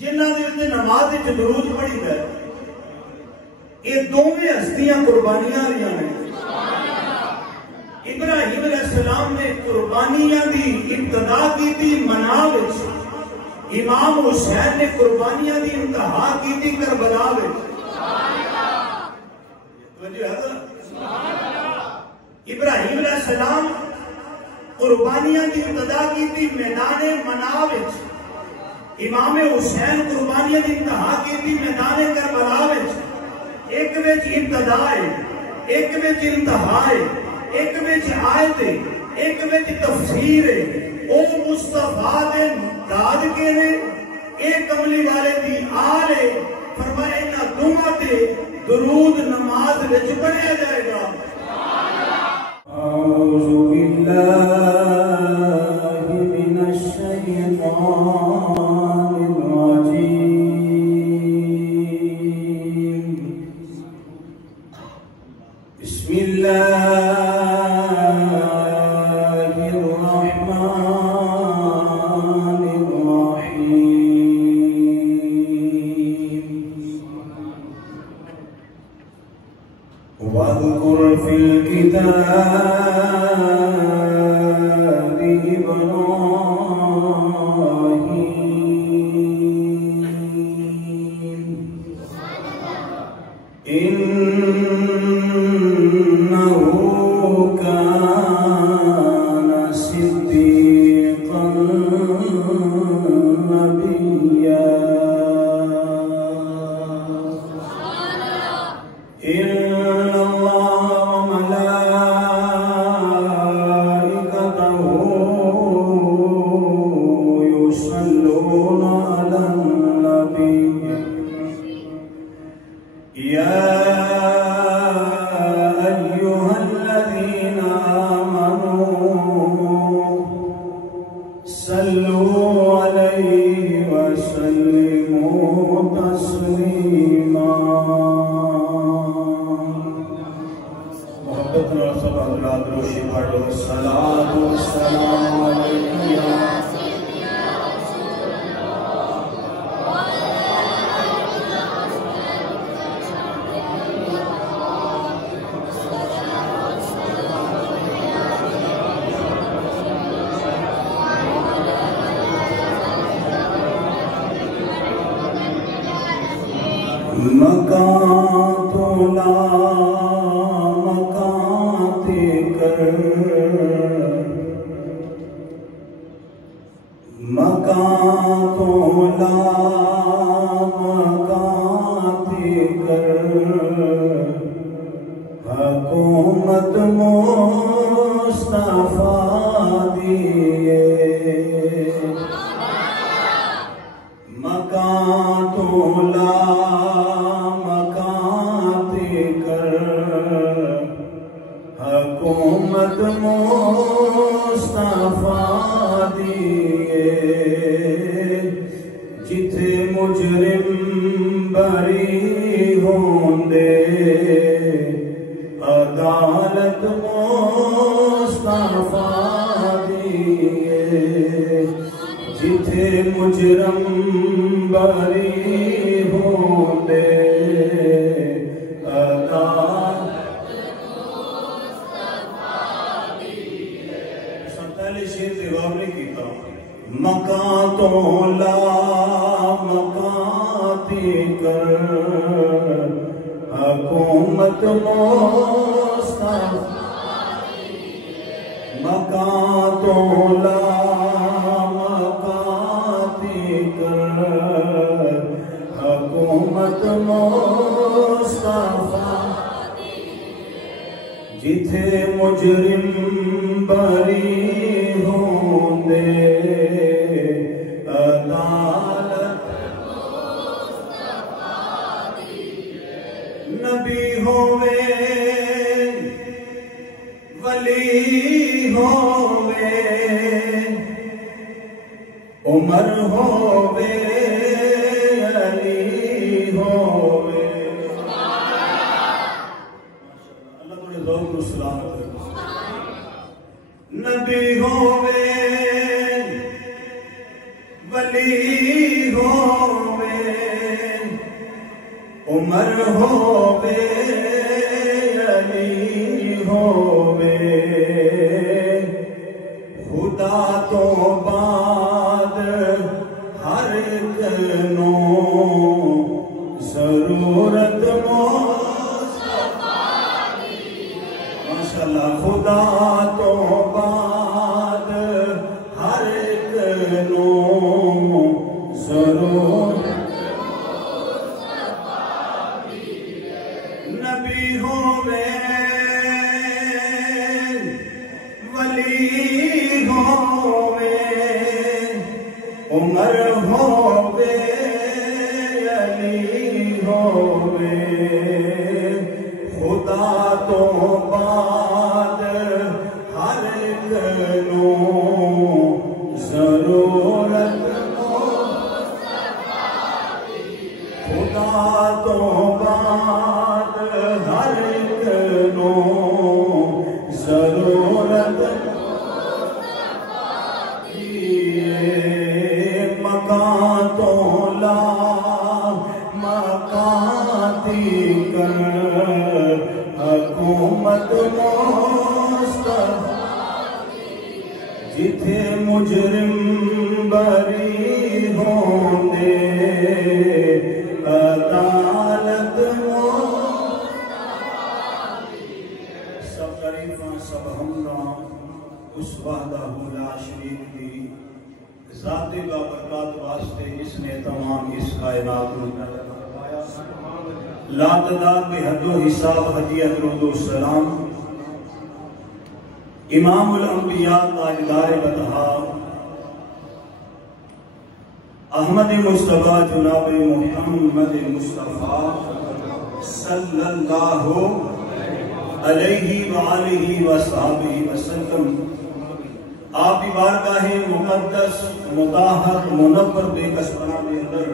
جنہاں دے اتنے نماز وچ درود پڑھی ہے، یہ دوویں ہستیاں قربانیاں لیاں نے۔ ابراہیم علیہ السلام نے قربانیاں دی ابتدا کی تھی منا وچ، امام حسین نے قربانیاں دی انتہا کی تھی کربلا وچ۔ ابراہیم علیہ السلام قربانیاں دی ابتدا کی تھی میدان منا وچ، امام حسین قربانیاں دی انتہا کی تھی میدان کربلا وچ۔ ایک وچ ابتدا ہے، ایک وچ انتہا ہے، ایک وچ آیت ہے، ایک وچ تفسیر ہے۔ او مصطفیٰ دے داد کے نے، ایک کملی والے دی آل ہے۔ فرمایا انہاں دوواں تے درود نماز وچ پڑھیا جائے گا۔ اعوذ باللہ من الشیطان الرجیم، بسم اللہ الرحمن الرحیم۔ واذکر فی الکتاب ابراہیم، انہ کان صدیقا نبیا، ان اللہ وملائکتہ یصلون علی النبی، یا ایہا الذین آمنوا صلوا علیہ وسلموا تسلیما۔ محبت نال سب حضرات روشی پڑھو، الصلاۃ والسلام علیکم یا مکان تو لا مکان کر، مکان تو لا مکان کر، حکومت مصطفیٰ دیے، مکان تو لا حکومت مصطفیٰ دیے، جتھے مجرم بری ہوندے، عدالت مصطفیٰ دیے، جتھے مجرم بری ہوندے، مکان تو لا مکان کر، حکومت مصطفیٰ، مکان تو لا مکان کر، حکومت مصطفیٰ، جتھے مجرم بری ہوندے، عدالت نبی ہووے ولی ہووے، عمر ہووے علی ہووے، اللہ تمہیں ذوق کو سلام کرے، نبی ہووے ولی ہو عمر ہووے علی ہووے خدا تو بعد ہر ایک نو ضرورت ماشاءاللہ خدا تو بعد ہر ایک نو ضرورت نبی ہووے ولی ہووے عمر ہووے علی ہووے خدا تو بعد ہر ایک نو ضرورت خدا تو بعد ہر ایک نو ضرورت مکان تو لا مکان کر حکومت مصطفی جتھے مجرم بری ہوندے عدالت سب تعریفاں سب حمداں اس وحدہ لا شریک دی ذاتی کا برکات واسطے جس نے تمام اس کائنات کو فرمایا لا تعداد بے حد و حساب ہدیہ درود و سلام امام الانبیاء تاجدار بطحا احمد مصطفیٰ جناب محمد مصطفیٰ صلی اللہ علیہ وآلہ وصحبہ وسلم آپ کی بارگاہ مقدس مطہر منور بے کسبرہ میں اندر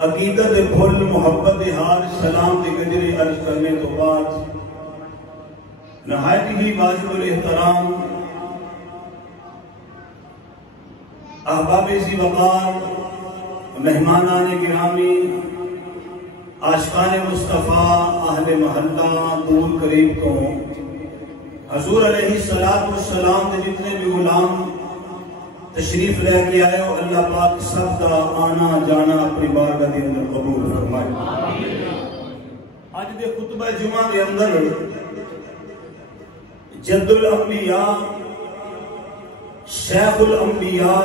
عقیدت بھل محبت حال سلام دے گجرے عرض کرنے تو بعد نہایت ہی واجب الاحترام احباب ذی وقار مہمانان گرامی عاشقان مصطفیٰ اہل محلہ دور قریب کو حضور علیہ السلام دے جتنے بھی غلام تشریف لے کے آئے ہو اللہ پاک سب کا آنا جانا اپنی بارگاہ دے اندر قبول فرمائے آج دے خطبہ جمعہ دے اندر جد الانبیاء شیخ الانبیاء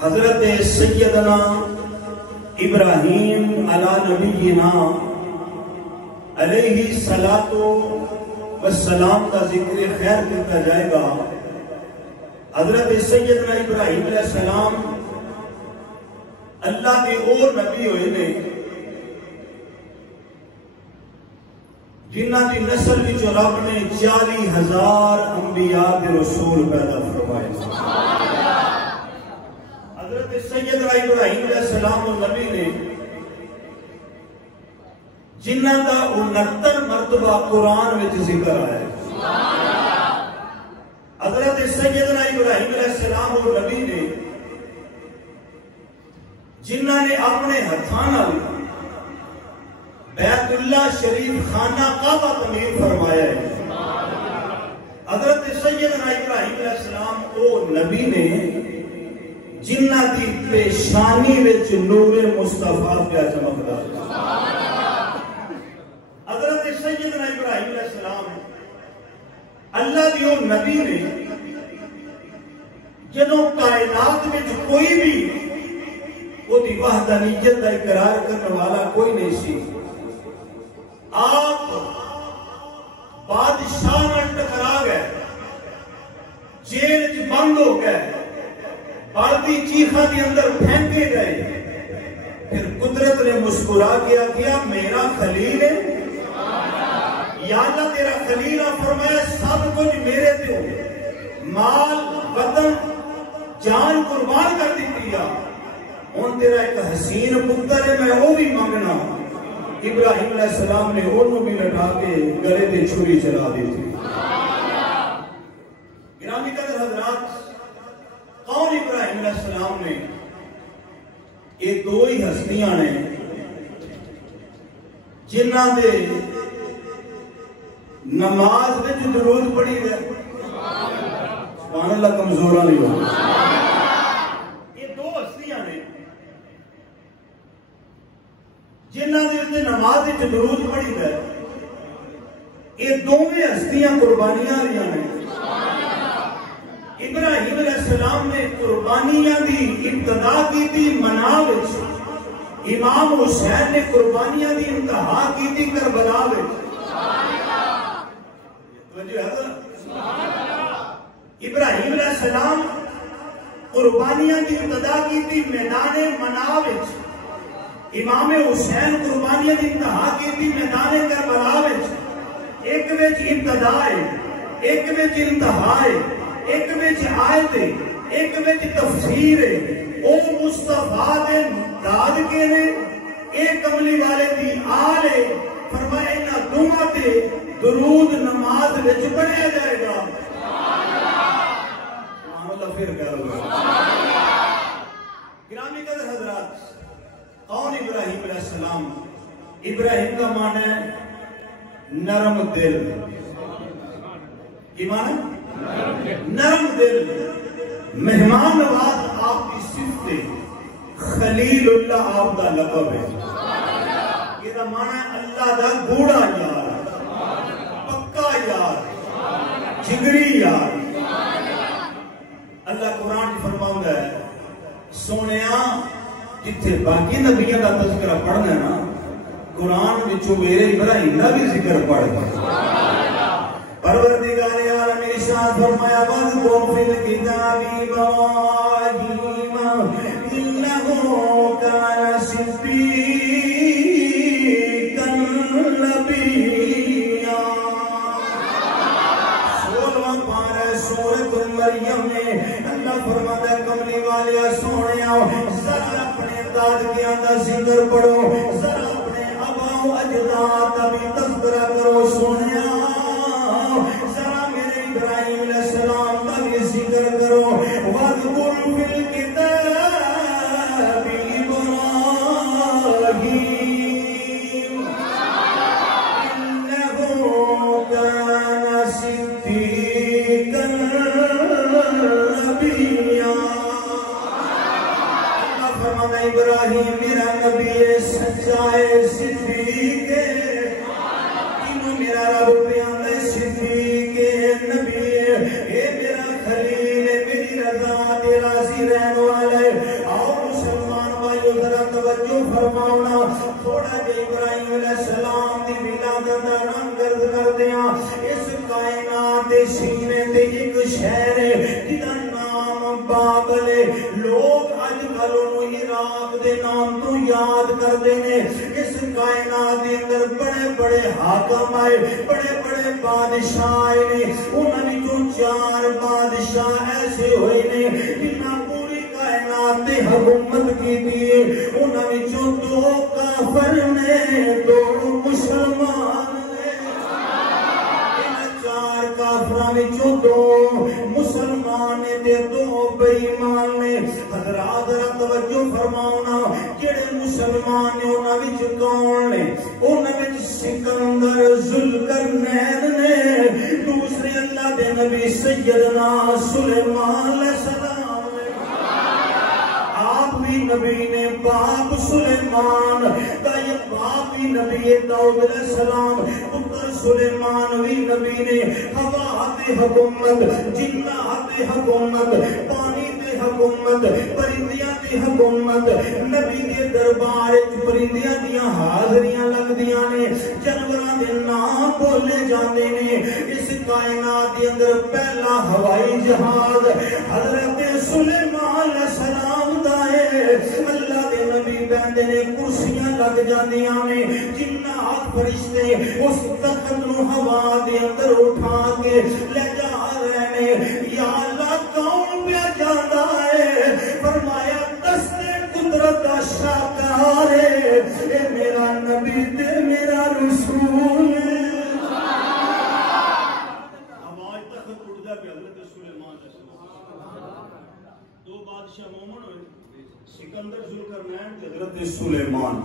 حضرت سیدنا ابراہیم علی نبینا علیہ السلام کا ذکر خیر کرتا جائے گا حضرت سیدنا ابراہیم علیہ السلام اللہ کے اور نبی ہوئے نے جنہ کی نسل وچ رب نے 40,000 انبیاء کے رسول پیدا فرمائے حضرت سیدنا ابراہیم علیہ السلام اور نبی نے جنہ کا 69 مرتبہ قرآن میں ذکر آیا حضرت سیدنا ابراہیم علیہ السلام اور نبی نے جنہ نے اپنے ہتھانا بیت اللہ شریف خانہ کعبہ تعمیر فرمایا ہے حضرت سیدنا ابراہیم علیہ السلام او نبی نے جنہ کی پیشانی وچ نور مصطفیٰ پہ چمکدا حضرت سیدنا ابراہیم علیہ السلام اللہ دی او نبی نے جدوں کائنات میں کوئی بھی وہ دی وحدانیت کا اقرار کرنے والا کوئی نہیں سی آپ بادشاہ نال ٹکرا گئے جیل وچ بند ہو گئے باردی چیخاں کے اندر پھینکے گئے پھر قدرت نے مسکرا کیا میرا خلیل ہے یا اللہ تیرا خلیل فرمایا سب کچھ میرے تے ہو مال وطن جان قربان کر دیتی ہوں تیرا ایک حسین پتر ہے میں وہ بھی مانگنا ابراہیم علیہ السلام نے انہوں بھی لٹا کے گلے تے چھری چلا دی تھی گرامی قدر حضرات کون ابراہیم علیہ السلام نے یہ دو ہی ہستیاں نے جنہ دے نماز وچ درود پڑھی گئے سبحان اللہ کمزوراں نہیں ہو یہ دو ہستیاں نے جنہ دے نماز وچ درود پڑھی گئے یہ دونوں ہستیاں قربانیاں لیاں نے ابراہیم علیہ السلام نے قربانیاں دی ابتدا کی تھی منا وچ امام حسین نے قربانیاں دی انتہا کی تھی کربلا وچ ابراہیم علیہ السلام قربانیاں دی ابتدا کی تھی میدان منا وچ امام حسین قربانیاں دی انتہا کی تھی میدان کربلا وچ ایک وچ ابتدا ہے ایک وچ انتہا ہے ایک وچ آیت ہے ایک وچ تفسیر ہے او مصطفیٰ دے داد کے نے ایک کملی والے دی آل ہے فرمایا انہاں دوواں تے درود نماز وچ پڑھیا جائے گا سبحان اللہ پھر کہہ لو گرامی قدر حضرات کون ابراہیم علیہ السلام ابراہیم کا معنی ہے نرم دل کی معنی نرم دل مہمان نواز آپ کی صفت ہے خلیل اللہ آپ کا لقب ہے یہ دا معنی ہے اللہ دا گوڑا یار پکا یار جگری یار اللہ قرآن فرماؤں ہے سونیا جتھے باقی نبیوں کا تذکرہ پڑھنا ہے نا قرآن وچوں میرے ابراہیم کا بھی ذکر پڑھ گیا پروردگار عالم ارشاد فرمایا وَاذْكُرْ فِي الْكِتَابِ إِبْرَاهِيمَ إِنَّهُ كَانَ صِدِّيقًا نَبِيًّا 16واں پارہ سورۃ مریم میں اللہ فرماتا ہے کملی والیا سونیا ذرا اپنے دادکیاں دا ذکر پڑھو ذرا اپنے آباء و اجداد کا بھی تذکرہ کرو سونیا ذرا میرے ابراہیم علیہ السلام کا بھی ذکر کرو وَاذْكُرْ فِي الْكِتَابِ إِبْرَاهِيمَ إِنَّهُ كَانَ صِدِّيقًا نَبِيًّا اللہ فرماتا ہے ابراہیم میرا نبی ہے سچا ہے صدیق ہے تینوں میرا رب بیان ہے صدیق ہے نبی ہے اے میرا خلیل ہے میری رضا دے راضی رہنے والا ہے آؤ مسلمان بھائیو ذرا توجہ فرماؤنا تھوڑا جے ابراہیم علیہ السلام دی ولادت دا نام گرد کر دیاں اس کائنات دے سینے تے ایک شہر ہے جدا نام بابل ہے لوگ اج کل انہوں عراق دے نام تو یاد کر دینے اس کائنات دے اندر بڑے بڑے حاکم آئے بڑے بڑے بادشاہ آئے نے انہوں نے جو 4 بادشاہ ایسے ہوئے نے جنہاں پوری کائنات دے حکومت کی دیئے انہوں نے جو 2 کافر نے 2 مسلمان نے 4 کافران نے جو 2 مسلمان نے 2 بے ایمان نے حضرات ذرا توجہ فرماؤنا جڑے مسلمان نے انہاں وچ کون نے انہاں وچ سکندر ذوالقرنین نے دوسرے اللہ دے نبی سیدنا سلیمان علیہ السلام نے آپ بھی نبی نے باپ سلیمان کا یہ باپ بھی نبی داؤد علیہ السلام پتر سلیمان بھی نبی نے ہوا تے حکومت جنات تے حکومت پانی حکومت پرندیاں دی حکومت نبی کے دربار پرندیاں دیاں حاضریاں لگ دیاں نے جانوراں دے نام بولے جاندے نے اس کائنات دے اندر پہلا ہوائی جہاز حضرت سلیمان علیہ السلام دا ہے اللہ دے نبی بندے نے کرسیاں لگ جاندیاں نے جنات فرشتے اس تخت نو ہوا دے اندر اٹھا کے لے جا رہے نے یا اللہ کون پہ جاندا ہے فرمایا دستے قدرت کا شاکار ہے اے میرا نبی تے میرا رسول آواز تخت اٹھدا پہ حضرت سلیمان علیہ السلام 2 بادشاہ مومن ہوئے سکندر ذوالقرنین تے حضرت سلیمان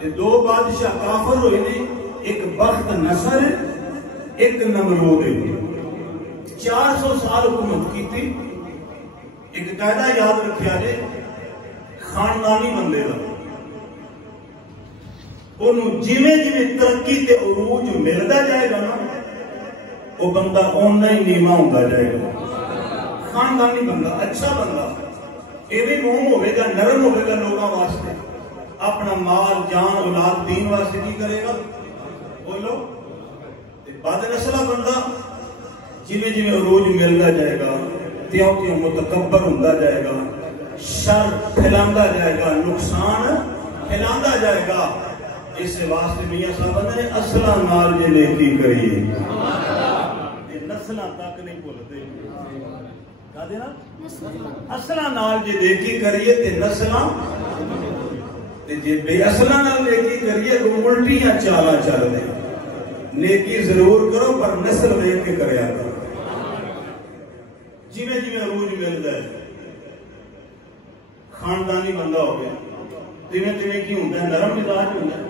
تے دو بادشاہ کافر ہوئے نے، ایک بخت نصر ایک نمرود ہے۔ 400 سال حکومت کی تھی۔ ایک قاعدہ یاد رکھیا جے، خاندانی بندے دا انہوں جویں جویں ترقی تے عروج ملتا جائے گا نا، وہ بندہ اونا ہی نیواں ہوتا جائے گا۔ خاندانی بندہ، اچھا بندہ ایویں موم ہوئے گا، نرم ہوئے گا لوگوں واسطے، اپنا مال جان اولاد دین واسطے کی کرے گا؟ بولو۔ بد نسلہ بندہ جویں جویں عروج ملتا جائے گا، تیوں تیوں متکبر ہوتا جائے گا، شر پھیلاندا جائے گا، نقصان پھیلاندا جائے گا۔ اس واسطے میاں صاحب نے اصلاں نال جے نیکی کریے، یہ نسلاں تک نہیں بھولتے۔ کہا دے نا، اصلاں نال جے نیکی کریے تے نسلاں، تے جے بے اصلاں نال نیکی کریے تو الٹیاں چالاں چل دے۔ نیکی ضرور کرو پر نسل ویکھ کے کریا کرو۔ جویں جویں عروج ملدا ہے، خاندانی بندہ ہو گیا، تیویں تیویں کی ہوندا ہے، نرم مزاج ہوندا ہے،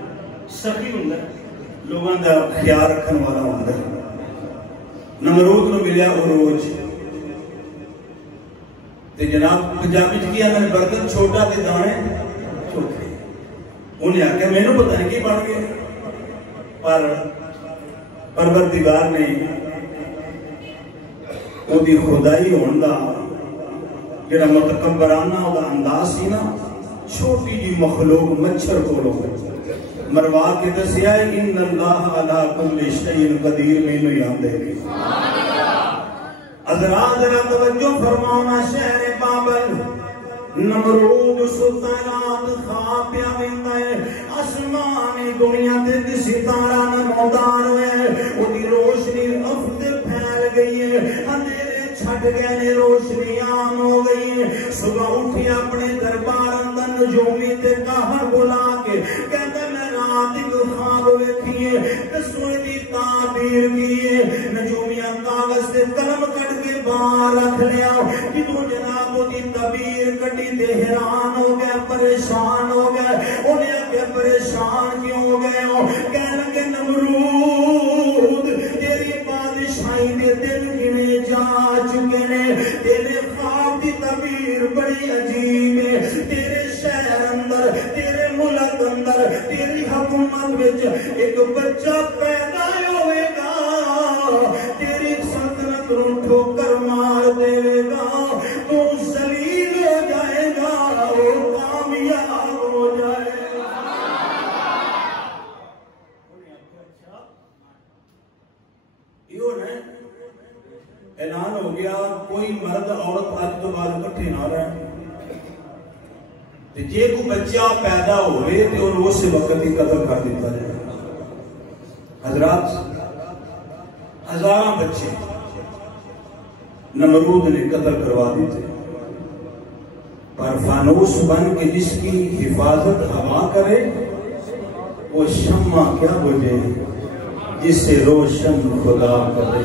سخی ہوندا ہے، لوگاں دا خیال رکھن والا ہوندا ہے۔ نمرود نو ملیا عروج تے جناب پنجابی چ کیا میں برتن چھوٹا تے دانے چھوٹے، انہیں آخیا مینوں پتہ نہیں کی بن گیا، پر پروردگار نے وہ دی خدائی ہون دا جڑا متکبرانہ وہ انداز سی نا، چھوٹی جی مخلوق مچھر کو مروا کے دسیا ہے ان اللہ علی کل شیء قدیر، مینوں یاد ہے۔ حضرات ذرا توجہ فرماؤ، شہر بابل نمرود سلطانات خواب پیا ویندا ہے، آسمانی دنیا تے ستارہ نمودار ہوئے، وہ دی روشنی افق پھیل گئی ہے، اندھیرے چھٹ گئے نے، روشنی عام ہو گئی ہے۔ صبح اٹھی اپنے دربار اندر نجومی تے کہا بلا کے کہتا میں رات ایک خواب ویکھیے، دسویں دی تعبیر کیے۔ نجومیاں کاغذ تے قلم کٹ کے باہر رکھ لیا، کہ تو جناب دی تعبیر کٹی تے حیران ہو گیا، پریشان ہو گیا۔ انہیں کہ پریشان کیوں ہو گئے ہو؟ کہنے لگے نمرود تیری بادشاہی دے دن گنے جا چکے نے، تیرے خواب دی تعبیر بڑی عجیب ہے، تیرے شہر اندر، تیرے ملک اندر، تیری حکومت وچ ایک بچہ پیدا ہوئے گا، تیری سلطنت نوں ٹھوکر مار دے گا، تو ذلیل ہو جائے گا اور کامیاب ہو جائے گا۔ اعلان ہو گیا کوئی مرد عورت آج تو بعد اکٹھے نہ رہے، جے کوئی بچہ پیدا ہوئے تو انہوں اسی وقت ہی قتل کر دیتا جائے۔ حضرات ہزاراں بچے نمرود نے قتل کروا دیتے، پر فانوس بن کے جس کی حفاظت ہوا کرے وہ شمع کیا بجھے جس سے روشن خدا کرے۔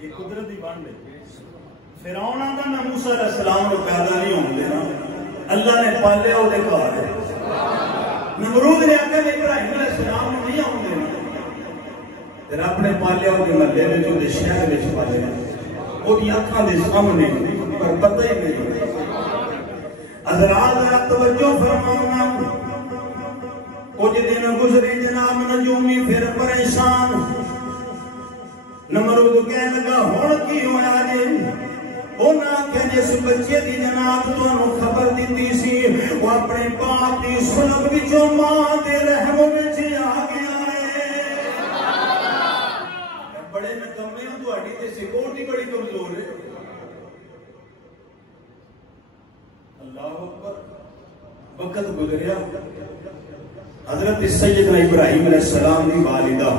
یہ قدرتی بن لے۔ فرعون آندا میں موسیٰ علیہ السلام کو پیدا نہیں ہوں دینا، اللہ نے پالیا وہ دیکھا ہے۔ نمرود نے آکھا میں ابراہیم علیہ السلام کو نہیں آؤں دینا، پھر اپنے پالیا وہ محلے میں جو شہر میں پالیا وہ دی آنکھاں دے سامنے، پر پتہ ہی نہیں۔ حضرات توجہ فرماؤں، کچھ دن گزرے جناب نجومی پھر پریشان۔ نمرود کہنے لگا ہن کی ہویا جی؟ انہاں کہ جس بچے دی جناب تانوں خبر دیتی سی وہ اپنے باپ دی سلب وچوں ماں دے رحم وچ آ گیا ہے۔ بڑے نکمے ہو، تہاڈی تے سیکورٹی بڑی کمزور ہے۔ اللہ اکبر۔ وقت گزریا، حضرت سیدنا ابراہیم علیہ السلام دی والدہ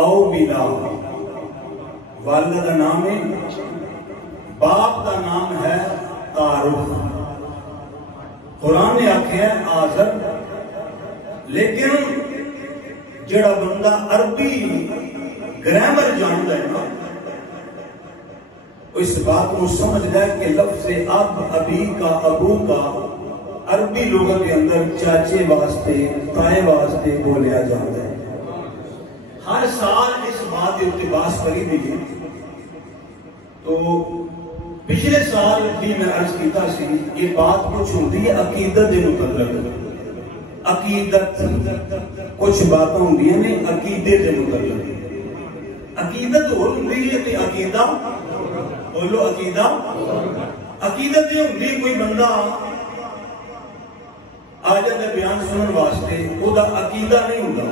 او میلا، والدہ کا نام ہے، باپ کا نام ہے تارخ۔ قرآن نے آکھیا ہے آزر، لیکن جڑا بندہ عربی گرامر جانتا ہے نا، اس بات کو سمجھ گئے کہ لفظ اب، ابی کا، ابو کا عربی لغت کے اندر چاچے واسطے، تائے واسطے بولیا جاتا ہے۔ ہر سال اس بات کے اقتباس کری دیئے۔ تو پچھلے سال بھی میں عرض کیتا سی، یہ بات کچھ ہوتی ہے عقیدت دے متعلق، عقیدت کچھ باتوں ہوتی ہیں عقیدے دے متعلق۔ عقیدت ہوتی ہے کہ عقیدہ بولو، عقیدہ عقیدت یہ ہوتی کوئی بندہ آ جاتا ہے بیان سنن واسطے، وہ دا عقیدہ نہیں ہوتا۔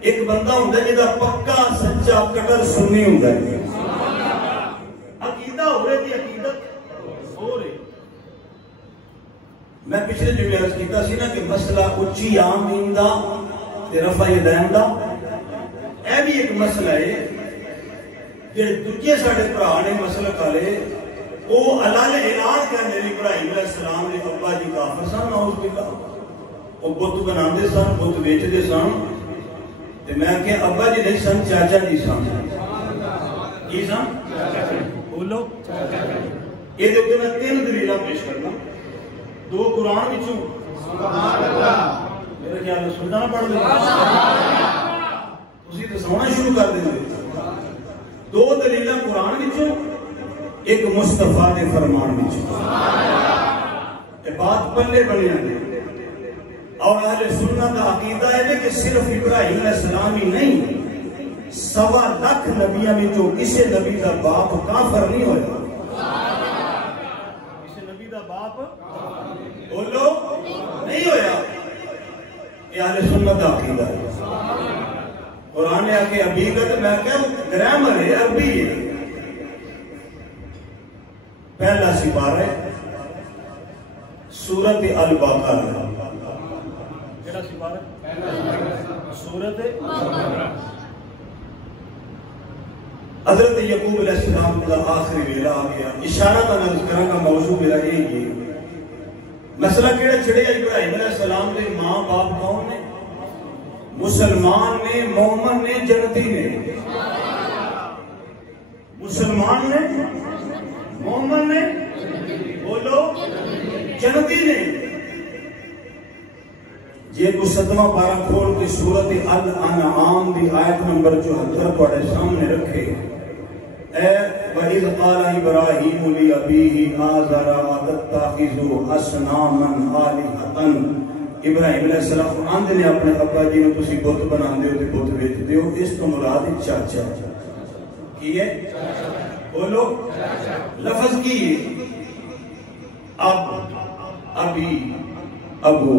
ایک بندہ ہوتا ہے جہاں پکا سچا کٹر سنی ہوتا ہے، عقیدہ ہو رہی تھی، عقیدت ہو رہی۔ میں پچھلے جو عرض کیتا سی نا کہ مسئلہ اچھی آمین دا تے رفع یدین دا، اے بھی ایک مسئلہ ہے کہ دجے ساڑھے پرا نے مسئلہ کالے وہ علال علاج کرنے لی ابراہیم علیہ السلام نے ابا جی کافر سن، نعوذ باللہ، وہ بت بناندے سن، بت بیچدے سن، تے میں کہ ابا جی نہیں سن، چاچا جی سن۔ کی سن؟ بولو۔ یہ دیکھتے میں 3 دلیلہ پیش کرنا، 2 قرآن بچوں، میرے خیال میں سننا نہ پڑھ دے، اسی تو سونا شروع کر دیں۔ 2 دلیلہ قرآن بچوں، ایک مصطفیٰ دے فرمان بچوں، یہ بات پلے بنے آنے۔ اور اہل سنت کا عقیدہ ہے کہ صرف ابراہیم علیہ السلام ہی نہیں، 1.25 لاکھ نبیوں میں جو کسی نبی کا باپ کافر نہیں ہویا، کسی نبی کا باپ بولو نہیں ہویا، یہ اہل سنت کا عقیدہ ہے۔ قرآن نے آکے ابھی کا تو میں کہا گرامر ہے، عربی ہے۔ پہلا سپارہ سورت البقرہ، کیڑا سپارہ؟ سورت حضرت یعقوب علیہ السلام کا آخری ویلا آ گیا۔ اشارہ کا نظر کرنے کا موضوع میرا یہ مسئلہ کیڑا چھڑے ابراہیم علیہ السلام کے ماں باپ کون نے؟ مسلمان نے، مومن نے، جنتی نے۔ مسلمان نے، مومن نے، بولو جنتی نے۔ یہ کو 7واں پارہ کھول کے سورت الانعام دی آیت نمبر 74 پڑھے سامنے رکھے۔ اے وَإِذْ قَالَ إِبْرَاهِيمُ لِأَبِيهِ آزَرَ أَتَتَّخِذُ أَصْنَامًا آلِهَةً۔ ابراہیم علیہ السلام آندے نے اپنے ابا جی میں تسی بت بناندے ہو تے بت بیچدے ہو، اس تو مراد چاچا کی ہے؟ بولو لفظ کی ہے اب، ابی، ابو۔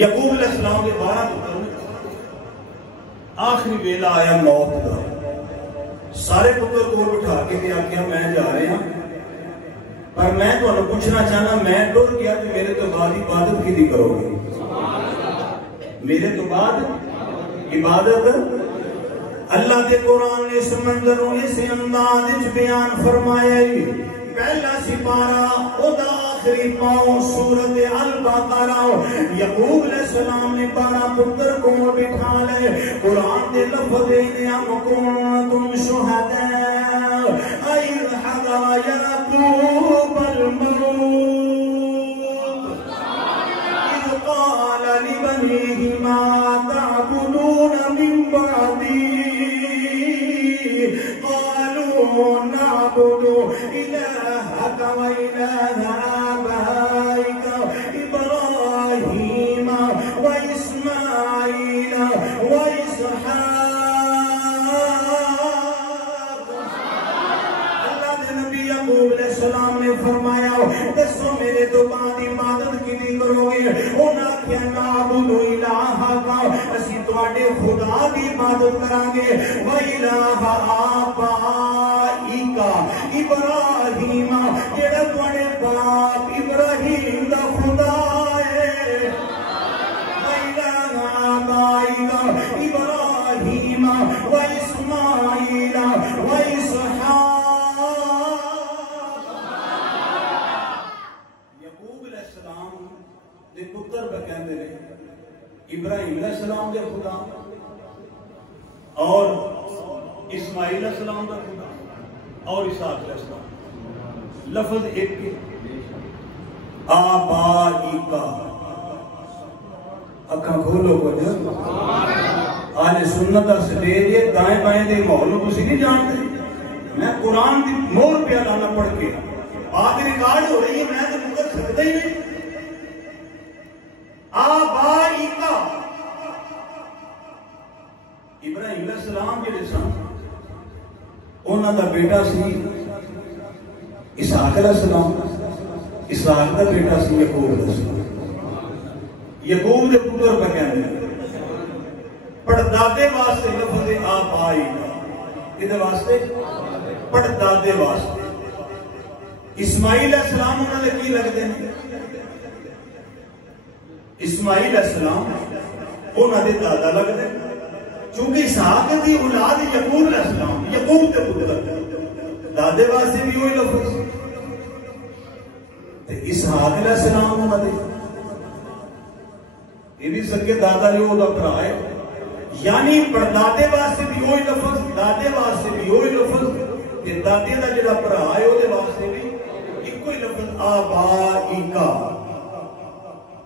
یعقوب علیہ السلام کے 12 پتر آخری ویلا آیا موت کا، سارے پتر کو بٹھا کے کیا میں جا رہے ہیں، پر میں تو انہوں پوچھنا چاہنا، میں ڈر گیا کہ میرے تو بعد عبادت کی دی کرو گے، میرے تو بعد عبادت۔ اللہ دے قرآن نے سمندروں اس انداز بیان فرمایا، پہلا سپارہ خدا آخری پاؤں سورت البقرہ۔ یعقوب علیہ السلام نے 12 پتر کو بٹھا لے، قرآن دے لفظ ام کنتم شہداء اذ حضر یعقوب الموت اذ قال لبنیہ ما تعبدون من بعدی قالوا نعبد إلهك وإله آبائك إبراهيم وإسماعيل وإسحاق۔ اللہ دے نبی یعقوب علیہ السلام نے فرمایا دسو میرے تو بعد عبادت کی نہیں کرو گے؟ انہاں کیا نعبد الہک، اسی تواڈے خدا دی عبادت کران گے، وإله آبائک ابراہیم، جڑا تواڈے باپ ابراہیم دا خدا ہے، وإله آبائک ابراہیم وإسماعیل وإسحاق۔ یعقوب علیہ السلام دے پتر بکندے نے ابراہیم علیہ السلام دے خدا، اور اسماعیل اسماعیل علیہ السلام کا خدا اور اسحاق علیہ السلام لفظ ایک کے آبائیکا اکھاں کھولو کو جو آج سنت سے یہ دائیں بائیں دے محلوں کو سی نہیں جانتے میں قرآن دی مور پہ لانا پڑھ کے آج ریکارڈ ہو رہی ہے میں تو مگر سکتا ہی نہیں آبائیکا ابراہیم علیہ السلام جڑے سن انہاں دا بیٹا سی اسحاق علیہ السلام اسحاق دا بیٹا سی یعقوب علیہ السلام یعقوب دے پتر پہ کہندے پڑدادے واسطے لفظ آبائی کدے واسطے پڑدادے واسطے اسماعیل علیہ السلام انہاں دے کی لگدے ہیں اسماعیل علیہ السلام انہاں دے دادا لگدے چونکہ اسحاق دی اولاد یعقوب علیہ السلام یعقوب دے پتر دادے واسطے بھی وہی لفظ تے اسحاق علیہ السلام انہاں دے یہ بھی سکے دادا جو دا بھرا ہے یعنی پردادے واسطے بھی وہی لفظ دادے واسطے بھی وہی لفظ تے دادے دا جڑا بھرا ہے او دے واسطے بھی ایک ہی لفظ آبائیکا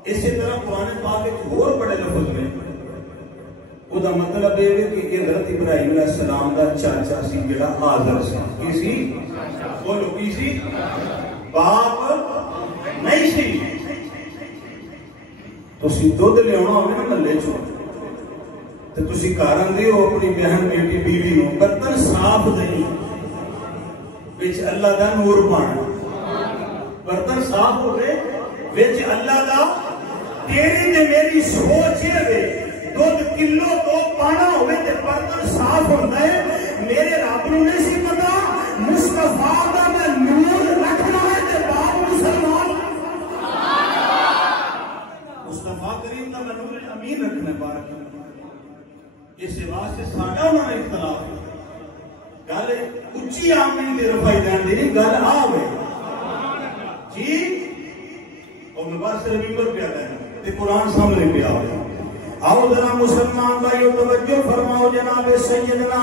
اسی طرح قرآن پاک وچ اور بڑے لفظ میں او دا مطلب یہ ہے کہ حضرت ابراہیم علیہ السلام دا چاچا سی جڑا آزر سی کی سی بولو کی سی باپ نہیں سی تسی دودھ لے آنا ہوئے نا ملے چھو تو تسی کارن دے ہو اپنی بہن بیٹی بیوی ہو برتن صاف دیں ویچ اللہ دا نور پانا برتن صاف ہو گئے ویچ اللہ دا تیری تے میری سوچ ہے دودھ کلو تو پانا ہوئے تے برتن صاف ہوتا ہے میرے رب نو نہیں سی پتا مصطفیٰ دا میں نور رکھنا ہے تے باپ مسلمان مصطفیٰ کریم دا میں نور امین رکھنا ہے بارک اس واسطے ساڈا انہاں نے اختلاف گل اچھی آمین دے رفائی دین دی نہیں گل آوے جی اور مبارس ربیبر پہ آتا ہے تے قرآن سامنے پہ آوے آؤ ذرا مسلمان بھائیو توجہ فرماؤ جناب سیدنا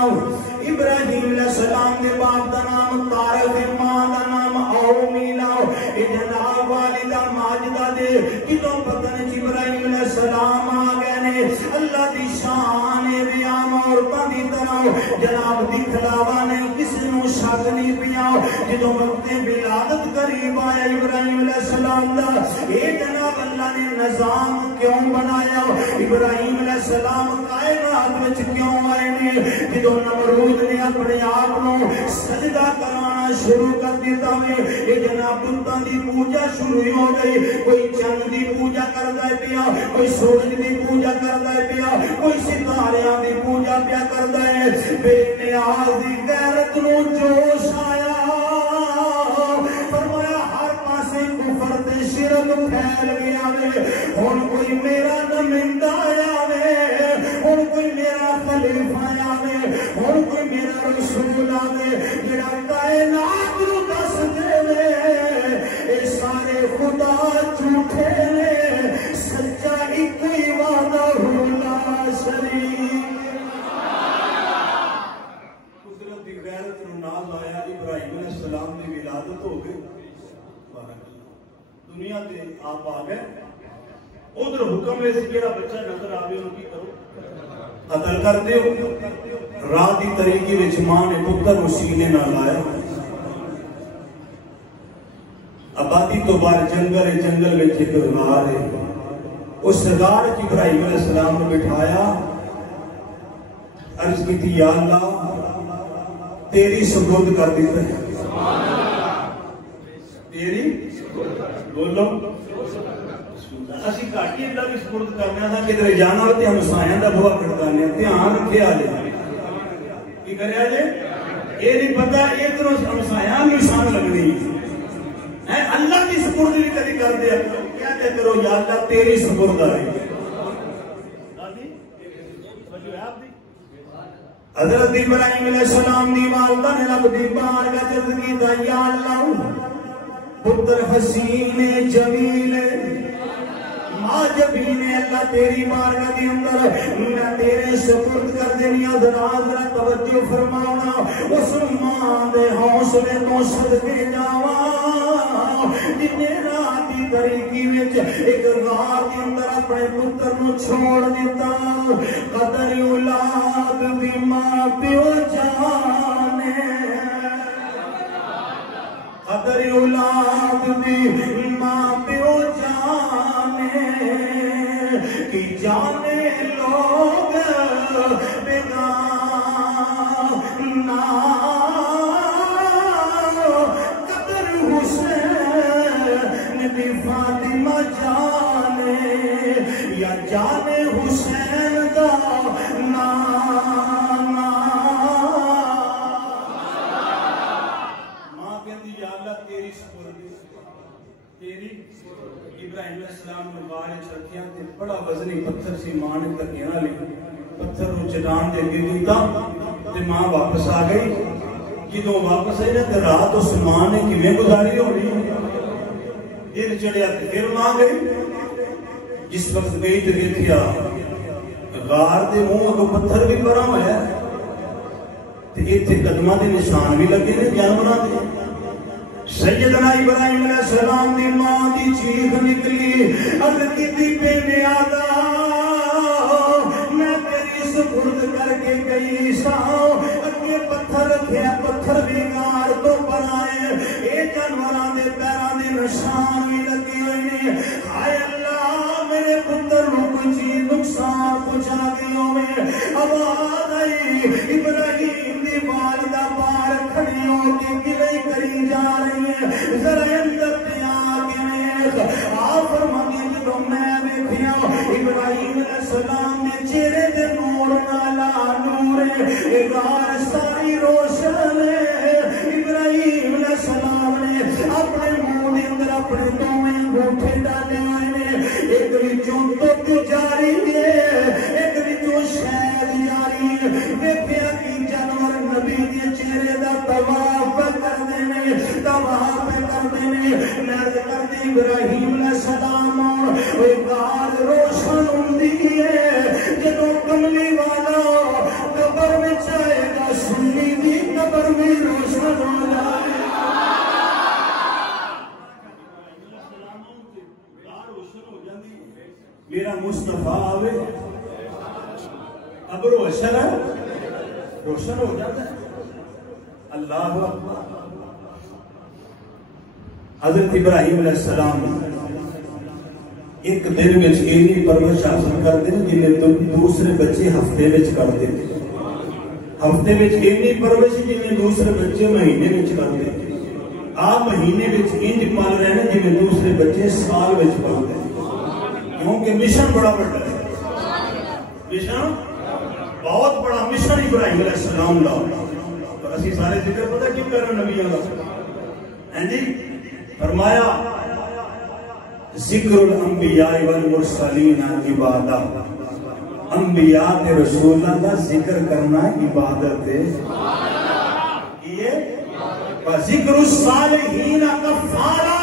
ابراہیم علیہ السلام کے باپ دا نام طارق ماں دا نام اومی لاؤ اے جناب والدہ ماجدہ دے کتوں پتہ نہیں ابراہیم علیہ السلام آگئے نے اللہ دی شان بیام عورتاں دی طرح جناب دکھلاوا نہیں کسی نو شک نہیں پیاؤ جدوں وقت ولادت قریب آیا ابراہیم علیہ السلام دا اے جناب اللہ نے نظام کیوں بنایا ابراہیم علیہ السلام کائنات وچ کیوں آئے نے جدوں نمرود نے اپنے آپ کو سجدہ کرانا شروع کر دیتا ہے یہ جناب بتاں دی پوجا شروع ہو گئی کوئی چند دی پوجا کردا ہے پیا کوئی سورج دی پوجا کردا ہے پیا کوئی ستاریاں دی پوجا پیا کردا ہے بے نیاز دی غیرت نو جوش آیا فرمایا ہر پاسے کفر تے شرک پھیل گیا وے ہن کوئی میرا نمائندہ آیا وے ہن کوئی میرا خلیفہ آیا وے ہن کوئی میرا رسول آوے جڑا کائنات نو دس دے وے اے سارے خدا جھوٹے نے سچا ایک ہی وعدہ لا شریک قدرت دی غیرت نو نال آیا ابراہیم علیہ السلام دی ولادت ہو گئی دنیا تے آپ آ گئے ادھر حکم ہے جڑا بچہ نظر آوے ان کی کرو قتل کر دیو رات دی طریقے وچ ماں نے پتر سینے نال لایا آبادی تو باہر جنگل وچ ایک غار ہے اس غار وچ ابراہیم علیہ السلام نے بٹھایا عرض کی تھی یا اللہ تیری سپرد کر دیتا ہے تیری بولو اسی کاٹی اللہ بھی سپرد کرنا تھا کہ تیرے جانا ہوتے ہم سائیں دا بھوا کردانے دھیان رکھے آلے کی کرے آجے یہ نہیں پتا یہ طرح ہم سائیں بھی شان لگنی ہے اللہ کی سپرد بھی کدی کر دیا کیا کہتے رہو یا اللہ تیری سپرد آئے حضرت ابراہیم علیہ السلام دی والدہ نے رب دی بارگاہ عرض کیتا یا اللہ پتر حسین جمیل حاجبین اللہ تیری بارگاہ دے اندر میں تیرے سپرد کر دینی ذرا توجہ فرمانا اس ماں دے حوصلے تو صدقے جاواں جنے رات دی طریقی وچ ایک غار دے اندر اپنے پتر نو چھوڑ دیتا قدر اولاد بھی ماں پیو جانے قدر اولاد بھی ماں پیو جانے کی جانے لوگ بیگانہ قدر حسین بھی فاطمہ جانے یا جانے حسین دا نانا ماں کہندی یا اللہ تیری سپرد تیری ابراہیم علیہ السلام نے بارے چرکیاں تے بڑا وزنی پتھر سی ماں نے تکیاں لے پتھر نو چٹان دے دیتا تے ماں واپس آ گئی جدوں واپس آئی نا تے رات اس ماں نے کیویں گزاری ہونی دل چڑھیا تے پھر ماں گئی جس وقت گئی تے دیکھیا غار دے منہ اگوں پتھر بھی بھرا ہویا تے ایتھے قدماں دے نشان بھی لگے نے جانوراں دے سیدنا ابراہیم علیہ السلام دی ماں دی چیخ نکلی عرض کیتی بے نیازا میں تیری سپرد کر کے گئی سا اگے پتھر رکھیا پتھر بھی غار تو بنائے اے جانوراں دے پیراں دے نشان بھی لگے ہوئے نے ہائے اللہ میرے پتر نو کوئی چیز نقصان پہنچا گئی ہوئے آواز آئی ابراہیم دی والدہ باہر کھڑی ہو کے گلے کری جا رہی ہے ذرا اندر پیا کے ویکھ آ فرماندی جدوں میں ویکھیا ابراہیم علیہ السلام دے چہرے تے نور نالا نور ہے غار ساری روشن ہے ابراہیم علیہ السلام نے اپنے منہ دے اندر اپنے دوویں انگوٹھے ڈالے ہوئے نے ایک وچوں دودھ جاری ہے ایک وچوں شہد جاری ہے ویکھیا کی جانور نبی دے چہرے دا طواف کر دینے طواف کر دینے نظر کر دی ابراہیم علیہ السلام اوہ غار روشن ہوندی ہے جدوں کملی والا قبر وچ آئے گا سنی دی قبر بھی روشن ہو جائے میرا مصطفیٰ آوے قبر و حشر روشن ہو جاتا ہے اللہ اکبر حضرت ابراہیم علیہ السلام ایک دن میں اینی پرورش حاصل کرتے ہیں جنہیں دوسرے بچے ہفتے میں کرتے تھے ہفتے میں اینی پرورش جنہیں دوسرے بچے مہینے میں کرتے تھے آپ مہینے میں انج پال رہے ہیں جنہیں دوسرے بچے سال میں پالتے ہیں کیونکہ مشن بڑا بڑا ہے مشن بہت بڑا مشن ابراہیم علیہ السلام لا اور اسی سارے ذکر پتہ کیوں کر رہے ہیں نبیوں کا ہیں جی فرمایا ذکر الانبیاء والمرسلین عبادت انبیاء کے رسولوں کا ذکر کرنا عبادت ہے یہ ذکر الصالحین کفارہ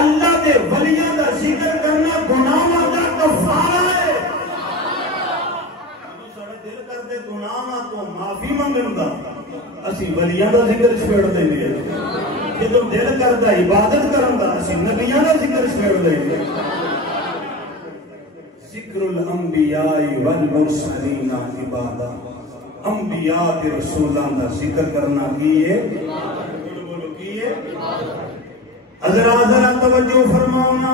اللہ دے ولیاں دا ذکر کرنا گناہاں دا کفارہ ہے سارے دل کردے گناہاں تو معافی منگن دا اسی ولیاں دا ذکر چھوڑ دیں گے جدوں دل کردا عبادت کرن دا اسی نبیاں دا ذکر چھوڑ دیں گے ذکر الانبیاء والمرسلین عبادت انبیاء کے رسولاں دا ذکر کرنا کی ہے بولو کی ہے حضرات توجہ فرماؤنا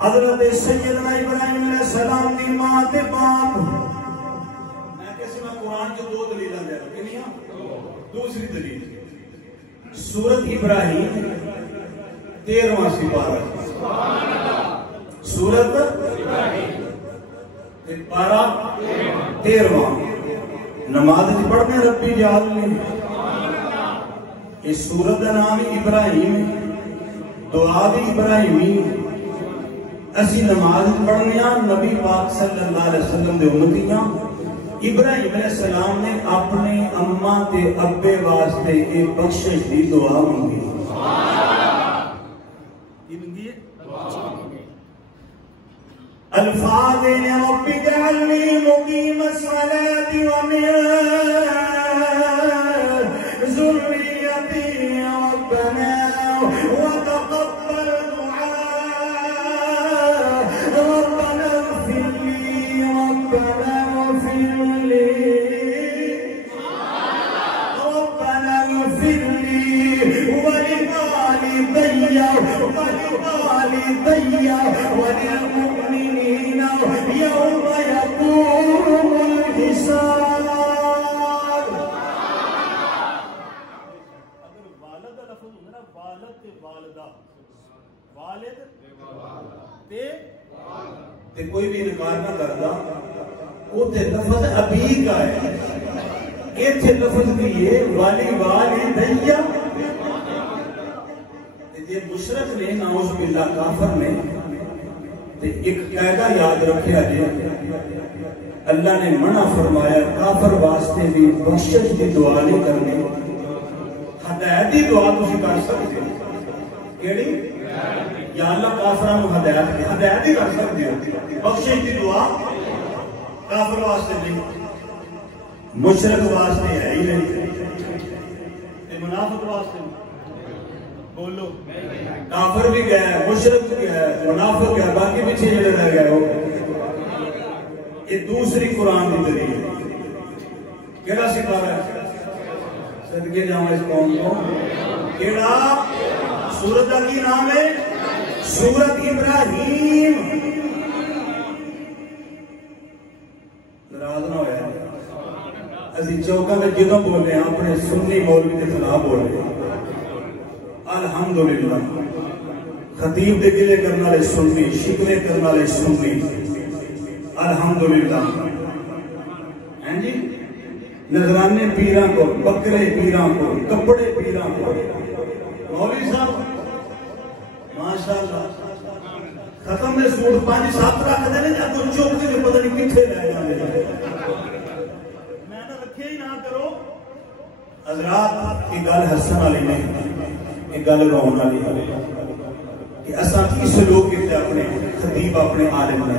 حضرت سیدنا ابراہیم علیہ السلام دی ماں تے باپ میں کسی میں قرآن کے دو دلیلیں دے رہا کہ نہیں دوسری دلیل سورت ابراہیم 13واں سپارہ سورت پارہ 13واں نماز پڑھنے ربی جال میں اس سورت کا نام ابراہیم دعا بھی ابراہیمی اسی نماز پڑھنے نبی پاک صلی اللہ علیہ وسلم دے امتیاں ابراہیم علیہ السلام نے اپنے اماں تے ابے واسطے ایک بخشش دی دعا مانگی الفاظ نے رب اجعلنی مقیم الصلاۃ ومن ذریتی ربنا وتقبل دعاء ربنا اغفر لي ربنا اغفر لي ربنا اغفر لي ولوالدي وللمؤمنين يوم يقوم الحساب. اگر والد کا لفظ ہوگا نا، والد تے والدہ، والد تے کوئی بھی انکار نہ کرتا، وہ تے لفظ ابھی کا ہے، ایتھے لفظ بھی ہے والی والدیہ. یہ مشرک نے نعوذ باللہ کافر نے ایک قاعدہ یاد رکھیا جی، اللہ نے منع فرمایا کافر واسطے بھی بخشش کی دعا نہیں کرنی، ہدایت دی دعا تسی کر سکتے ہو. کیڑی؟ یا اللہ کافرانو ہدایت دی، ہدایت ہی کر سکتے ہو، بخشش کی دعا کافر واسطے نہیں، مشرک واسطے ہے ہی نہیں، منافق واسطے بولو. کافر بھی گیا ہے، مشرک بھی گیا ہے، منافق گیا ہے، باقی پیچھے جڑے رہ گئے ہو. یہ دوسری قرآن کی دلیل ہے. کیڑا سکھا رہا ہے؟ صدقے جاؤں اس قوم کو. کیڑا؟ سورت کا کی نام ہے؟ سورت ابراہیم. ناراض نہ ہویا اسی چوکا میں جدوں بولے ہیں اپنے سنی مولوی کے خلاف بول رہے ہیں. الحمدللہ خطیب دے گلے کرنے والے سنی، شکوے کرنے والے سنی، الحمدللہ. ہیں جی نذرانے پیراں کو، بکرے پیراں کو، کپڑے پیراں کو، مولوی صاحب ماشاءاللہ ختم دے سوٹ 5-7 رکھ دے نے جب چوک کے پتہ نہیں کتنے رہ جاندے. میں نہ رکھے ہی نہ کرو. حضرات کی گل ہسن والی نہیں، یہ گل رون والی ہے کہ اساں کی سلوک کیتے اپنے خطیب اپنے عالم نے.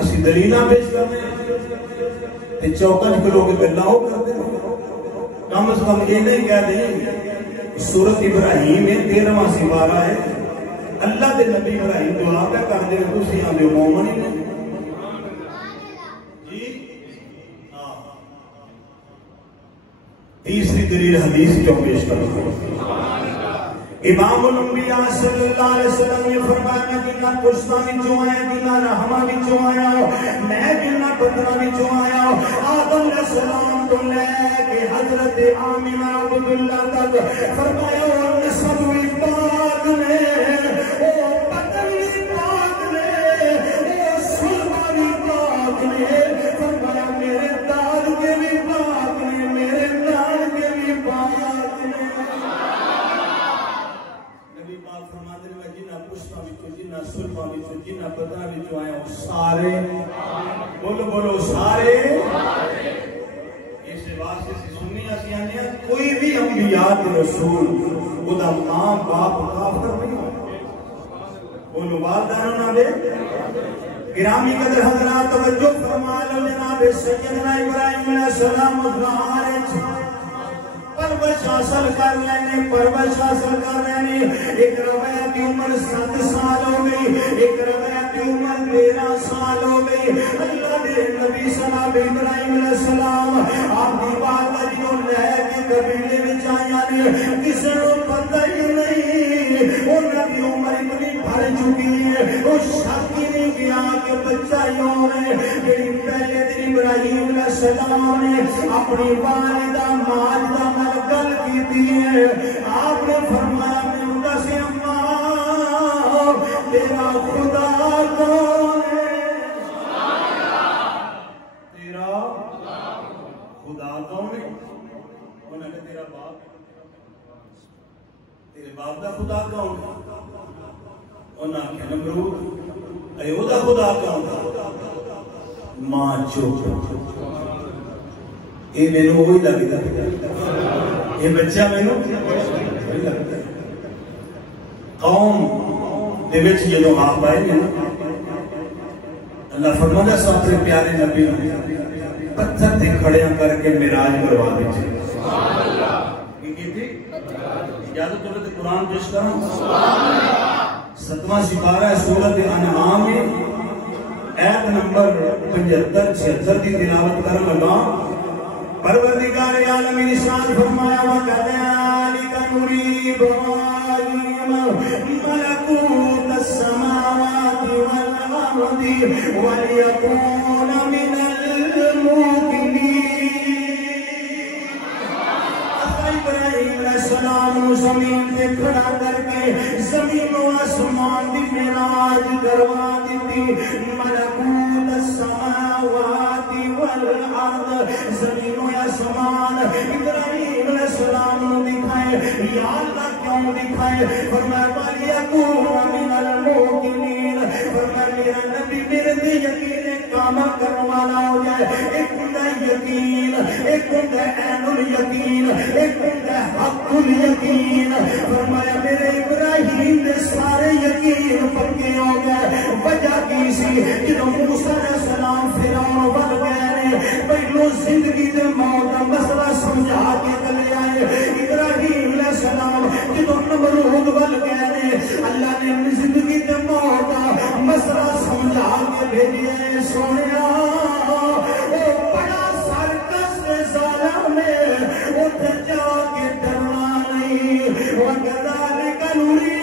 اسی دلیلاں پیش کرنے تے چوکاں وچ کھلو کے گلاں او کردے ہیں. کم از کم یہ نہیں کہہ دیں سورت ابراہیم ہے 13واں سپارہ ہے، اللہ دے نبی ابراہیم دعا پہ کر دے تسی آندے ہو مومن ہی نہیں. جی ہاں تیسری دلیل حدیث جو پیش کروں. امام الانبیاء صلی اللہ علیہ وسلم نے فرمایا جنہ پشتاں وچوں آیا، جنہ رحماں وچوں آیا، میں جنہ بدراں وچوں آیا، آدم علیہ السلام تو لے کے حضرت آمنہ عبداللہ تک فرمایا نسب بھی پاک نے، او بدن بھی پاک نے، او سلمہ بھی پاک نے. فرمایا میرے داد کے بھی پاک نے، میرے نال کے بھی پاک نے. فرماتے ہیں جنہ پشتاں وچوں، جنہ سلماں وچوں، جنہ بدراں وچوں آیا سارے بولو بولو سارے. اس واسطے سے سنی اسی آنے کوئی بھی انبیاء کے رسول وہ دا ماں باپ کافر نہیں ہو. بولو والدانوں نہ دے. گرامی قدر حضرات توجہ فرما لو جناب سیدنا ابراہیم علیہ السلام غار پرورش حاصل کر لینے، پرورش حاصل کر لینے. ایک روایت کی عمر 7 سال ہو گئی، ایک روایت کی عمر 13 سال ہو گئی. اللہ دے نبی جناب ابراہیم علیہ السلام آپ کی بات کا جنہوں لے کے قبیلے میں آیا نے کسی کو پتہ ہی نہیں انہوں کی عمر اتنی بھر چکی ہے. وہ شک ہی نہیں کیا کہ بچہ یوں ہے. میری پہلے دن ابراہیم علیہ السلام نے اپنی والدہ ماجدہ گل کی ہے. آپ نے فرمایا میں سے اماں تیرا خدا کون ہے؟ تیرا خدا کون ہے؟ انہوں نے کہا تیرا باپ. تیرے باپ دا خدا کون ہے؟ انہوں نے کہا نمرود. ایو دا خدا کون ہے؟ ماں چوک. یہ میرے وہی لگتا ہے، یہ بچہ میرے وہی لگتا ہے. قوم دے وچ جدوں آپ آئے نا اللہ فرماتا ہے سب سے پیارے نبی پتھر تھے کھڑیاں کر کے معراج کروا دیتے سبحان اللہ کی تھی اجازت تو تے قرآن پیش کروں سبحان اللہ 7واں سپارہ سورۃ انعام ایت نمبر 75-76 کی تلاوت کرن لگا پروردگار عالم ارشاد فرمایا وَكَذَلِكَ نُرِي إِبْرَاهِيمَ مَلَكُوتَ السَّمَاوَاتِ وَالْأَرْضِ وَلِيَكُونَ مِنَ الْمُوقِنِينَ ابراہیم علیہ السلام زمین سے کھڑا کر کے زمین و آسمان دی معراج کروا دیتی ملکوت السماوات والارض زمین و آسمان ابراہیم علیہ السلام نے دکھائے یا اللہ کیوں دکھائے فرمایا وَلِيَكُونَ مِنَ الْمُوقِنِينَ فرمایا میرا نبی میرے دے یقین کام کرنے والا ہو جائے ایک ہوندا یقین ایک ہوندا عین الیقین ایک ہوندا حق الیقین فرمایا میرے ابراہیم دے سارے یقین پکے ہو گئے وجہ کی سی جدوں موسیٰ علیہ السلام فرعون بن گئے پہلو زندگی دے موت دا مسئلہ سمجھا کے چلے آئے ابراہیم علیہ السلام جدوں نمرود بن گئے اللہ نے زندگی دے موت دا مسئلہ سمجھا کے بھیجے سونیا بڑا سرکس ظالم ہے اٹھ جا کے ڈرنا نہیں وَكَذَلِكَ نُرِي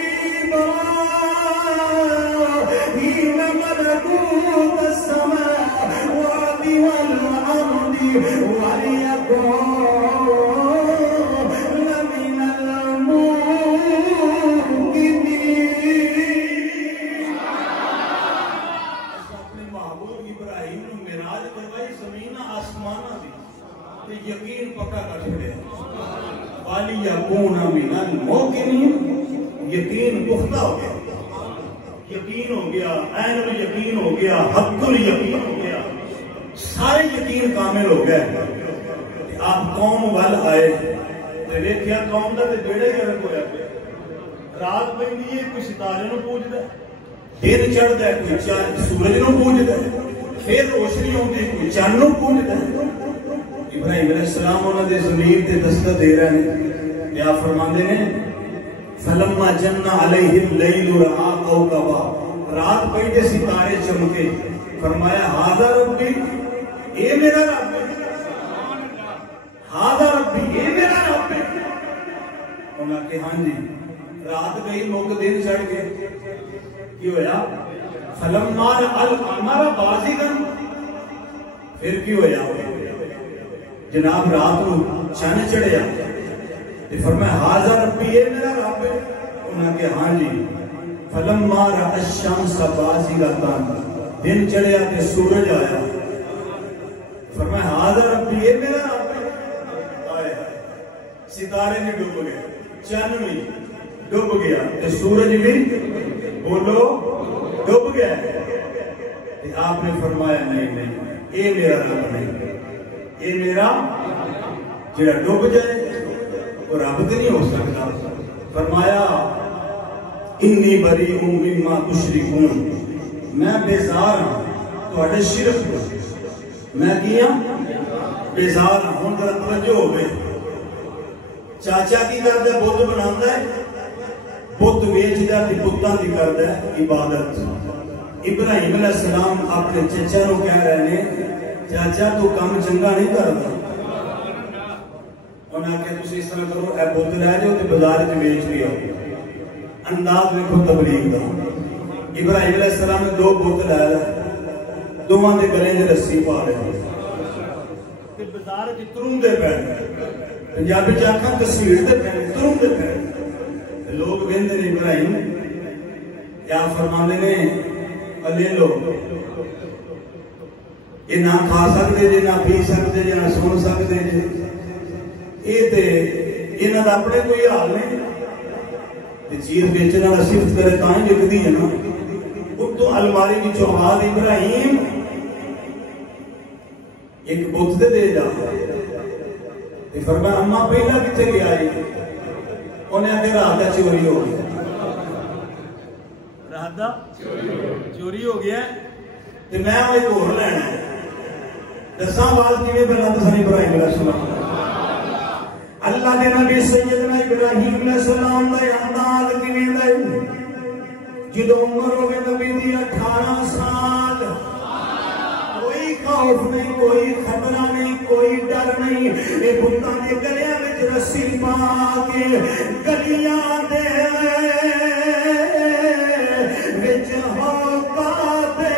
إِبْرَاهِيمَ مَلَكُوتَ السَّمَاوَاتِ وَالْأَرْضِ وَلِيَكُونَ مِنَ الْمُوقِنِينَ اپنے محبوب ابراہیم نے معراج کروائی زمین آسمان دی تے یقین پکا کر چھڑیا وَلِيَكُونَ مِنَ الْمُوقِنِينَ یقین پختہ ہو گیا یقین ہو گیا عین الیقین ہو گیا حق الیقین ہو گیا سارے یقین کامل ہو گئے آپ قوم وال آئے تے ویکھیا قوم دا تے بیڑے گرک ہویا پیا رات پیندی ہے کوئی ستارے نوں پوجدا ہے دن چڑھدا ہے کوئی سورج نوں پوجدا ہے پھر روشنی ہوندی ہے کوئی چاند نوں پوجدا ہے ابراہیم علیہ السلام انہاں دے ضمیر تے دستخط دے رہے ہیں کیا فرماندے نے فلما جن علیہ اللیل رآ کوکبا رات پئی تے ستارے چمکے فرمایا ھذا ربی اے میرا رب ہے ھذا ربی اے میرا رب ہے انہاں کہ ہاں جی رات گئی موقع دن چڑھ گئے کی ہویا فلما القمر بازغا پھر کی ہویا جناب رات کو چاند چڑھیا فرمایا ھذا ربی اے میرا رب ہے انہاں کہ ہاں جی فلما رأى الشمس بازغة دن چڑھیا تے سورج آیا فرمایا ھذا ربی اے میرا رب ہے آیا ستارے بھی ڈوب گئے چاند بھی ڈوب گیا تے سورج بھی بولو ڈوب گیا آپ نے فرمایا نہیں نہیں اے میرا رب نہیں اے میرا جڑا ڈوب جائے وہ رب تے نہیں ہو سکتا فرمایا انی بریء مما تشرکون میں بیزار ہوں تواڈے شرک تو میں کیا بیزار ہوں ہن ذرا توجہ ہو گئی چاچا کی کردا ہے بت بناوندا ہے بت ویچدا تے بتاں دی کردا ہے عبادت ابراہیم علیہ السلام اپنے چچا نو کہہ رہے ہیں چاچا تو کام چنگا نہیں کردا انہاں کہ تسی اس طرح کرو اے بت لے جاؤ تے بازار وچ بیچ کے آؤ انداز دیکھو تبلیغ دا ابراہیم علیہ السلام نے 2 بت لے لے دوواں دے گلے وچ رسی پا لے تے بازار وچ تروندے پے پنجابی وچ آکھاں تصویر تے پے تروندے پے لوگ ویندے نے ابراہیم کیا فرماندے نے لے لو یہ نہ کھا سکتے جے نہ پی سکتے جے نہ سن سکتے جے یہ تے انہاں دا اپنے کوئی حال نہیں تے چیز بیچنے والا صفت کرے تاں ہی وکدی ہے نا اتوں الماری وچ آواز ابراہیم ایک بت دے جا تے فرمایا اماں پہلا کتے گیا ہے انہیں آگے رات دا چوری ہو گیا رات دا چوری ہو گیا تو میں ایک اور لینا ہے دساں بات کی بلند سن ابراہیم علیہ السلام اللہ دے نبی سیدنا ابراہیم علیہ السلام دا انداز کیویں دا ہے جدوں عمر ہوے نبی دی 18 سال کوئی خوف نہیں کوئی خطرہ نہیں کوئی ڈر نہیں اے بتاں دے گلیاں وچ رسی پا کے گلیاں دے وچ ہوکا دے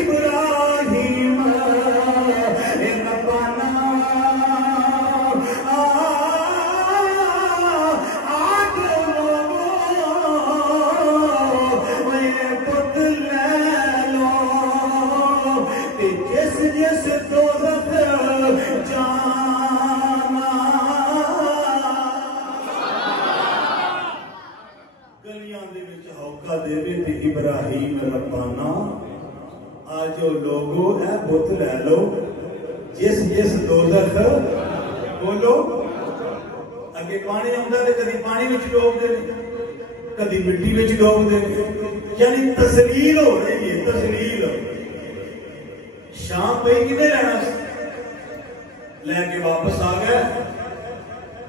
ابراہیم اے ربنا جس دوزخ جانا گلیاں دے وچ ہوکا دے تے ابراہیم ربانا آجو لوگو اے بت لے لو جس جس دوزخ بولو اگے پانی آندا تے کدی پانی وچ ڈوب دے کدی مٹی وچ ڈوب دے یعنی تسلیل ہو رہی ہے تسلیل شام پہ کدھر رہنا لے کے واپس آ گئے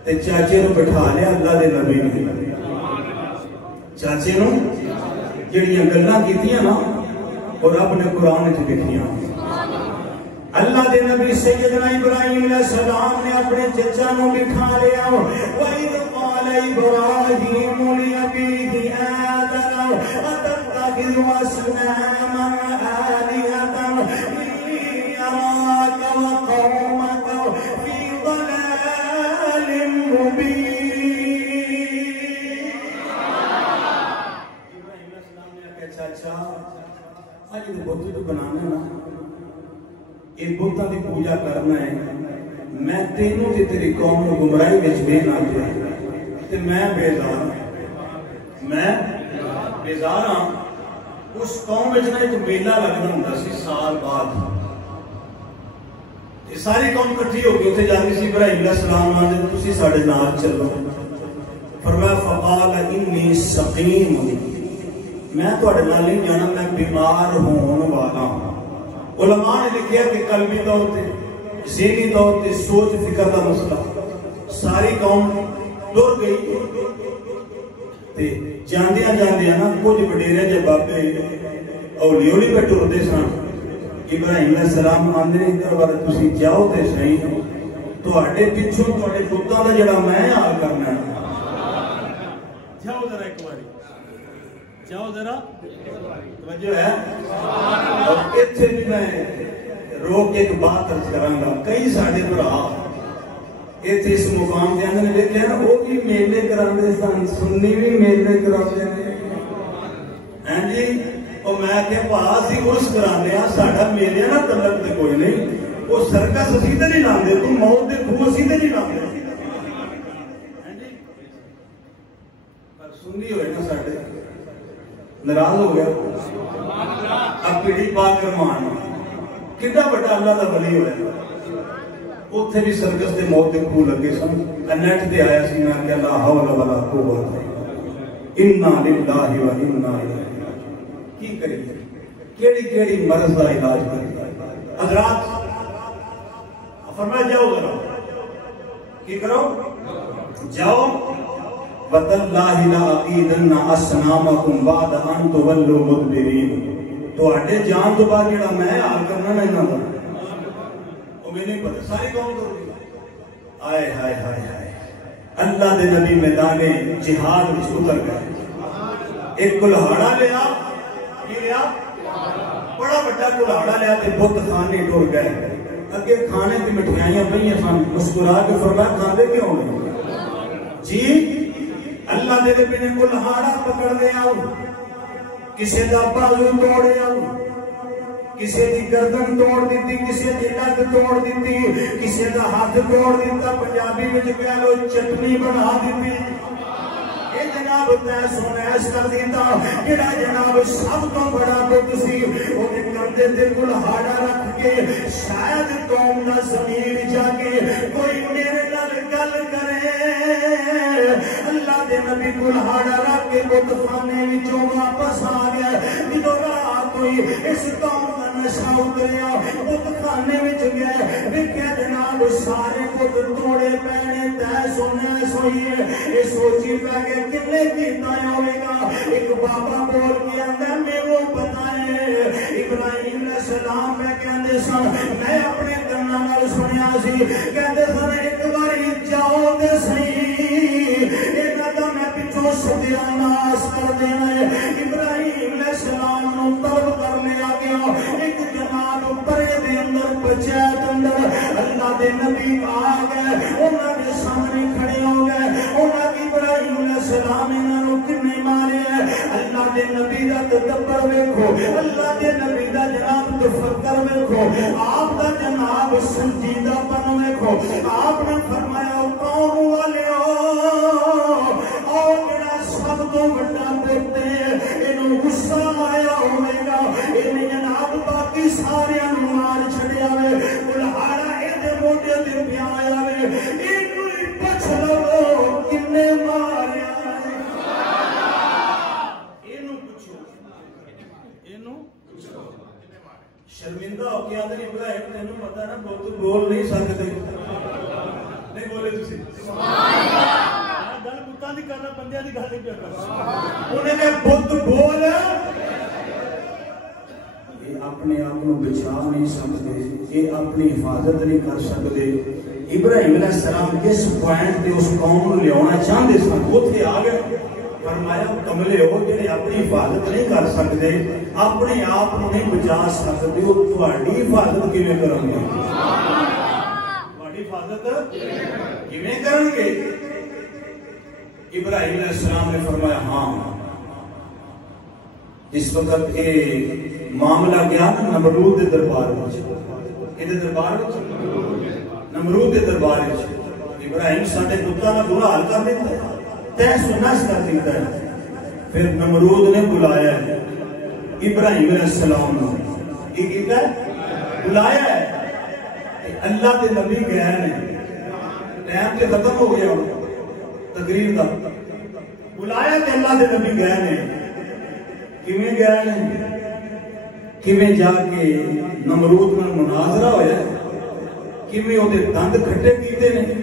تے چاچے نو بٹھا لیا اللہ دے نبی نے چاچے نو جڑیاں گلاں کیتیاں نا اور رب نے قرآن وچ لکھیاں اللہ دے نبی سیدنا ابراہیم علیہ السلام نے اپنے چچا نو بٹھا لیا وَإِذْ قَالَ إِبْرَاهِيمُ لِأَبِيهِ آذَرَ أَتَتَّخِذُ أَصْنَامًا آلِهَةً أراك وقومك في ضلال مبين ابراہیم السلام نے کہا چاچا آج یہ بت تو بنانا نا یہ بتاں دی پوجا کرنا ہے میں تینوں تے تیری قوم نو گمراہی وچ لے نہ دیا تے میں بیزار ہاں اس قوم وچ نہ ایک میلہ لگدا ہوندا سی سال بعد ساری قوم کٹھی ہو کے اتنے جاتی سی ابراہیم علیہ السلام آتے تسی ساڈے نال چلو فرمایا فقال انی سقیم میں تواڈے نال نہیں جانا میں بیمار ہون والا علماء نے لکھیا کہ قلبی طور تے ذہنی طور تے سوچ فکر دا مسئلہ ساری قوم ٹر گئی تے جاندیاں جاندیاں نا کچھ وڈیرے جے بابے اولی اولی پہ ٹردے سن ابراہیم علیہ السلام آندے نے ادھر والے تسی جاؤ تے صحیح تواڈے پیچھوں تواڈے پتاں دا جڑا میں حال کرنا ہے جاؤ ذرا ایک باری جاؤ ذرا توجہ ہے اور ایتھے بھی میں روک کے ایک بات عرض کراں گا کئی ساڈے بھرا ایتھے اس مقام تے اندر لکھیا نا وہ بھی میلے کراندے سن سنی بھی میلے کراندے نے ہاں جی اور میں کہ پاس ہی عرس کرانے ہیں ساڑھا میلے نا طلب تے کوئی نہیں وہ سرکس اسی تے نہیں لاندے تو موت دے خوہ اسی تے نہیں لاندے پر سنی ہوئے نا ساڑھے نراز ہو گیا اب پیڑی پاک رمان کتنا بڑا اللہ دا ولی ہوئے اتھے بھی سرکس دے موت دے خوہ لگے سن نیٹ دے آیا سی میں کہ لا حول ولا قوت انا للہ و انا الیہ کی کریے کیڑی کیڑی مرض دا علاج کریے حضرات فرمایا جاؤ ذرا کی کرو جاؤ وَتَاللَّهِ لَأَقِيدَنَّ أَصْنَامَكُمْ بَعْدَ أَن تُوَلُّوا مُدْبِرِينَ تو اٹھے جان تو بعد جڑا میں حال کرنا نہ انہاں دا او میں نہیں پتہ ساری قوم کر گئی آئے ہائے ہائے ہائے اللہ دے نبی میدان جہاد وچ اتر گئے ایک کلہاڑا لیا بڑا بڑا کلہاڑا لیا تے بت خانے ٹر گئے اگے کھانے تے مٹھائیاں پئیاں سن مسکرا کے فرمایا کھاندے کیوں نہیں جی اللہ دے نبی نے کلہاڑا پکڑ لیا کسے دا بازو توڑیا کسے دی گردن توڑ دیتی کسے دی لت توڑ دیتی کسے دا ہاتھ توڑ دیتا پنجابی وچ کہہ لو چٹنی بنا دیتی جناب تیس ونیس کر دیتا جڑا جناب سب تو بڑا بت سی انہیں کندھے تے کلہاڑا رکھ کے شاید قوم دا ضمیر جاگے کوئی میرے نال گل کرے اللہ دے نبی کلہاڑا رکھ کے بت خانے وچوں واپس آ گئے جدوں رات ہوئی اس قوم کا نشہ اتریا بت خانے وچ گئے ویکھیا جناب سارے بت توڑے پینے تے سنیا سوئی یہ سوچی پہ کہ کنے کیتا ہوئے گا ایک بابا بول کے آندا میرے پتہ ہے ابراہیم علیہ السلام پہ کہندے سن میں اپنے کاناں نال سنیا سی کہندے سن ایک باری جاؤ تے صحیح انہاں دا میں پچھوں ستیا ناس کر دینا ہے ابراہیم علیہ السلام نو طلب کر لیا گیا ایک جناب پرے دے اندر پچھیت اندر اللہ دے نبی آ گئے انہاں دے سامنے کھڑے ہو گئے انہاں کی ابراہیم علیہ السلام انہاں نو کنے مارے اللہ دے نبی دا تدبر ویکھو اللہ دے نبی دا جناب تفکر ویکھو آپ دا جناب سنجیدہ پن ویکھو آپ نے فرمایا قوم والیو اور میرا سب تو بڑا پوتے انہوں غصہ آیا ہوئے گا انہیں جناب باقی سارے مار چھڑیا ہوئے بلہارا ایدے موٹے دے پہ آیا ہوئے انہوں پچھ لو کنے ماریا شرمندہ ہو کے آدھر ابراہیم تینوں پتا نا بہت بول نہیں سکتے نہیں بولے تسی گل بتاں دی کرنا بندیاں دی گل نہیں پیا کر انہیں کہ بت بول یہ اپنے آپ کو بچا نہیں سکتے یہ اپنی حفاظت نہیں کر سکتے ابراہیم علیہ السلام کس پوائنٹ تے اس قوم کو لیانا چاہتے سن اوتھے آ گئے فرمایا کملے ہو جڑے اپنی حفاظت نہیں کر سکتے اپنے آپ نہیں بچا سکتے وہ تہاڈی حفاظت کیویں کرن گے تہاڈی حفاظت کیویں کرن گے ابراہیم علیہ السلام نے فرمایا ہاں اس وقت یہ معاملہ گیا نمرود کے دربار نمرود کے دربار ابراہیم ساڈے پتراں دا برا حال کر دیتا ہے تیس و نس کر دیتا ہے پھر نمرود نے بلایا ہے ابراہیم علیہ السلام نے یہ کہتا ہے بلایا ہے اللہ کے نبی گئے ہیں ٹائم تے ختم ہو گیا تقریر کا بلایا کہ اللہ کے نبی گئے ہیں کیویں گئے ہیں کیویں جا کے نمرود میں مناظرہ ہویا کیویں وہ دند کھٹے کیتے نے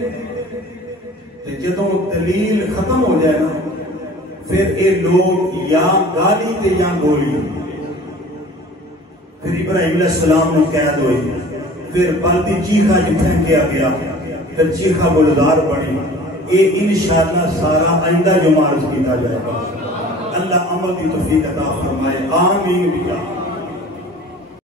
جدوں دلیل ختم ہو جائے نا پھر اے لوگ یا گالی تے یا گولی پھر ابراہیم علیہ السلام نے قید ہوئی پھر بلدی چیخا جی پھینکیا گیا پھر چیخا گلزار بڑی اے انشاءاللہ سارا آئندہ جو معرض کیتا جائے گا اللہ عمل کی توفیق عطا فرمائے آمین بکا